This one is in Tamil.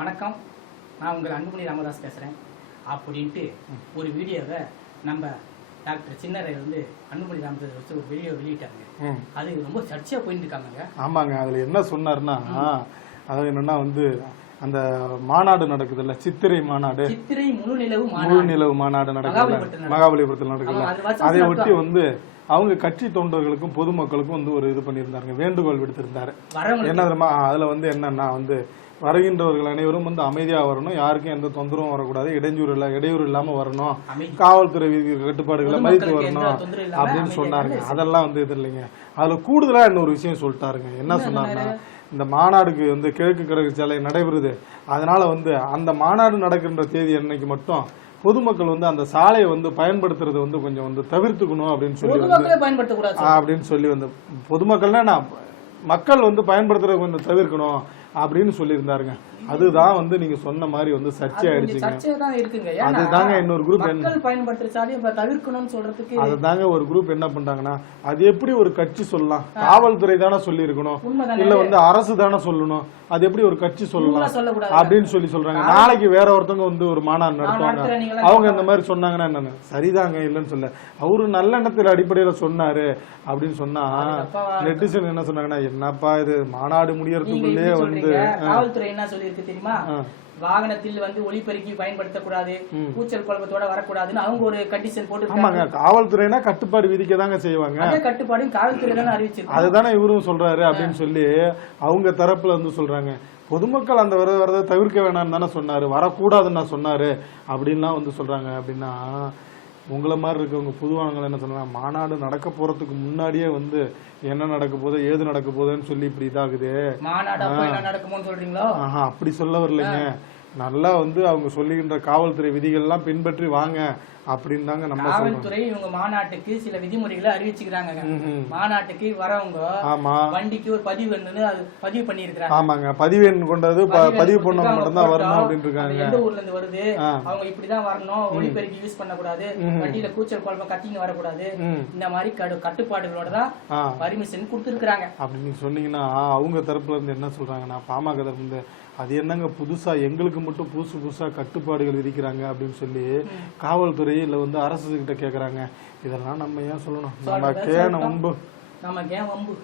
வணக்கம், நான் உங்கள் அன்புமணி ராமதாஸ் பேசுகிறேன் அப்படின்ட்டு ஒரு வீடியோவை நம்ம டாக்டர் சின்னரை வந்து அன்புமணி ராமதாஸ் வச்சு ஒரு வீடியோ வெளியிட்டாங்க. அது ரொம்ப சர்ச்சையாக போயிட்டு இருக்காங்க. ஆமாங்க, அதில் என்ன சொன்னார்னா, அது என்னன்னா வந்து அந்த மாநாடு நடக்குதுல்ல, சித்திரை மாநாடு, சித்திரை முழு நிலவு மாநாடு நடக்குதுல்ல, மகாபலிபுரத்தில் நடக்குதுல்ல, அதை ஒட்டி வந்து அவங்க கட்சி தொண்டர்களுக்கும் பொதுமக்களுக்கும் வந்து ஒரு இது பண்ணியிருந்தாங்க, வேண்டுகோள் விடுத்திருந்தாரு. என்ன தெரியுமா, அதுல வந்து என்னன்னா வந்து வருகின்றவர்கள் அனைவரும் வந்து அமைதியா வரணும், யாருக்கும் எந்த தொந்தரவும் வரக்கூடாது, இடையூறு இல்லாம வரணும், காவல்துறை விதி கட்டுப்பாடுகளை மதித்து வரணும் அப்படின்னு சொன்னாருங்க. அதெல்லாம் வந்து இது இல்லைங்க. அதுல கூடுதலா இன்னொரு விஷயம் சொல்லிட்டாருங்க. என்ன சொன்னாருன்னா, இந்த மாநாடுக்கு வந்து கிழக்கு கடற்கரை சாலை நடைபெறுது, அதனால வந்து அந்த மாநாடு நடக்கின்ற தேதி அன்னைக்கு மட்டும் பொதுமக்கள் வந்து அந்த சாலையை வந்து பயன்படுத்துறது வந்து கொஞ்சம் வந்து தவிர்த்துக்கணும் அப்படின்னு சொல்லி வந்து பொதுமக்கள்னா மக்கள் வந்து பயன்படுத்துறத கொஞ்சம் தவிர்க்கணும் அப்படின்னு சொல்லியிருந்தாருங்க. அதுதான் வந்து நீங்க சொன்ன மாதிரி வந்து சர்ச்சை ஆயிடுச்சுங்க. அதுதாங்க இன்னொரு குரூப் அதுதாங்க ஒரு குரூப் என்ன பண்றாங்கன்னா, அது எப்படி ஒரு கட்சி சொல்லலாம், காவல்துறை தானே சொல்லி இருக்கணும், இல்ல வந்து அரசு தானே சொல்லணும், அது எப்படி ஒரு கட்சி சொல்லலாம் அப்படின்னு சொல்றாங்க. நாளைக்கு வேற ஒருத்தவங்க வந்து ஒரு மாநாடு நடத்துவாங்க, அவங்க இந்த மாதிரி சொன்னாங்கன்னா என்னன்னு சரிதாங்க, இல்லைன்னு சொல்ல, அவரு நல்லெண்ணத்தில் அடிப்படையில சொன்னாரு அப்படின்னு சொன்னா நெட்டிசன் என்ன சொன்னாங்கன்னா, என்னப்பா இது மாநாடு முடியறதுக்குள்ளே வந்து காவல்துறை என்ன சொல்லியிருக்கு தெரியுமா, வாகனத்தில் வந்து ஒளிபெருக்கி பயன்படுத்தக்கூடாது, கூச்சல் குழப்பத்தோட வரக்கூடாதுன்னு அவங்க ஒரு கண்டிஷன் போட்டு. காவல்துறைனா கட்டுப்பாடு விதிக்க தாங்க செய்வாங்க, கட்டுப்பாடு காவல்துறை தானே அறிவிச்சிருக்கு, அதுதானே இவரும் சொல்றாரு அப்படின்னு சொல்லி அவங்க தரப்புல வந்து சொல்றாங்க. பொதுமக்கள் அந்த வரதை தவிர்க்க வேணாம்னு தானே சொன்னாரு, வரக்கூடாதுன்னு சொன்னாரு அப்படின்லாம் வந்து சொல்றாங்க. அப்படின்னா உங்களை மாதிரி இருக்கவங்க பொதுவானவங்க என்ன சொல்றாங்க, மாநாடு நடக்க போறதுக்கு முன்னாடியே வந்து என்ன நடக்க போதோ ஏது நடக்க போதுன்னு சொல்லி இப்படி இதாகுது, அப்படி சொல்ல வரலைங்க. நல்லா வந்து அவங்க சொல்லுகின்ற காவல்துறை விதிகள்லாம் பின்பற்றி வாங்க அப்படின்னு தாங்க நம்ம காவல்துறை இவங்க மாநாட்டுக்கு சில விதிமுறைகளை அறிவிச்சுக்கிறாங்க. மாநாட்டுக்கு வரவங்க வண்டிக்கு ஒரு பதிவு அது பதிவு பண்ணிருக்காங்க. ஆமாங்க, பதிவு எண் கொண்டது பதிவு பண்ணவங்க மட்டும் தான் வரணும் அப்படின்னு இருக்காங்க. எந்த ஊர்ல இருந்து வருது, அவங்க இப்படிதான் வரணும், ஒளிபெருக்கி யூஸ் பண்ணக்கூடாது, வண்டியில கூச்சல் குழப்பம் கத்திங்க வரக்கூடாது, இந்த மாதிரி கட்டுப்பாடுகளோட தான் பர்மிஷன் கொடுத்துருக்காங்க அப்படின்னு சொன்னீங்கன்னா, அவங்க தரப்புல இருந்து என்ன சொல்றாங்கன்னா, பாமக தரப்புல இருந்து அது என்னங்க புதுசா எங்களுக்கு மட்டும் புதுசா கட்டுப்பாடுகள் விதிக்கிறாங்க அப்படின்னு சொல்லி காவல்துறை இல்ல வந்து அரசு கிட்ட கேக்குறாங்க. இதெல்லாம் நம்ம ஏன் சொல்லணும், நமக்கு ஏன் வம்பு.